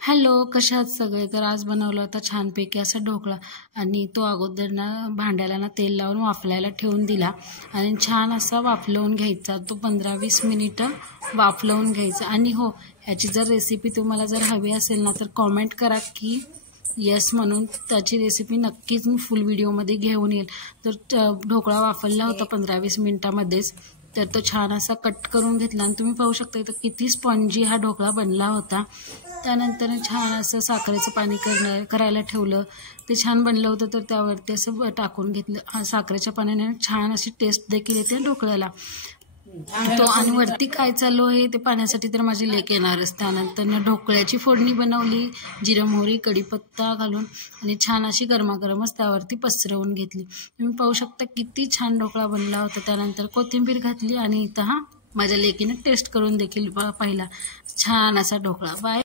Hello, कशा आहात सगळे? तर आज बनवला होता छानपैकी असा ढोकळा आणि तो अगोदर भांड्याला तेल लावून वाफलायला ठेवून दिला आणि छान असा वाफलवून घ्यायचा. तो 15-20 मिनिटं वाफलवून घ्यायचा. आणि हो, ह्याची जर रेसिपी तुम्हाला जर हवी असेल ना तर कॉमेंट करा की येस म्हणून. त्याची रेसिपी नक्कीच मी फुल व्हिडिओमध्ये घेऊन येईल. तर ढोकळा वाफलला होता 15-20 मिनिटामध्येच. तर तो छान असा कट करून घेतला आणि तुम्ही पाहू शकता इथं किती स्पॉन्जी हा ढोकळा बनला होता. त्यानंतर छान असं साखरेचं पाणी करायला ठेवलं. ते छान बनलं होतं तर त्यावरती असं टाकून घेतलं. साखरेच्या पाण्याने छान अशी टेस्ट देखील येते ढोकळ्याला. तो आणि वरती काय चालू आहे ते पाण्यासाठी तर माझी लेक येणारच. त्यानंतर ढोकळ्याची फोडणी बनवली, जिरं मोहरी कढीपत्ता घालून आणि छान अशी गरमागरमच त्यावरती पसरवून घेतली. तुम्ही पाहू शकता किती छान ढोकळा बनला होता. त्यानंतर कोथिंबीर घातली आणि इथं माझ्या लेकीने टेस्ट करून देखील पाहिला. छान असा ढोकळा. बाय.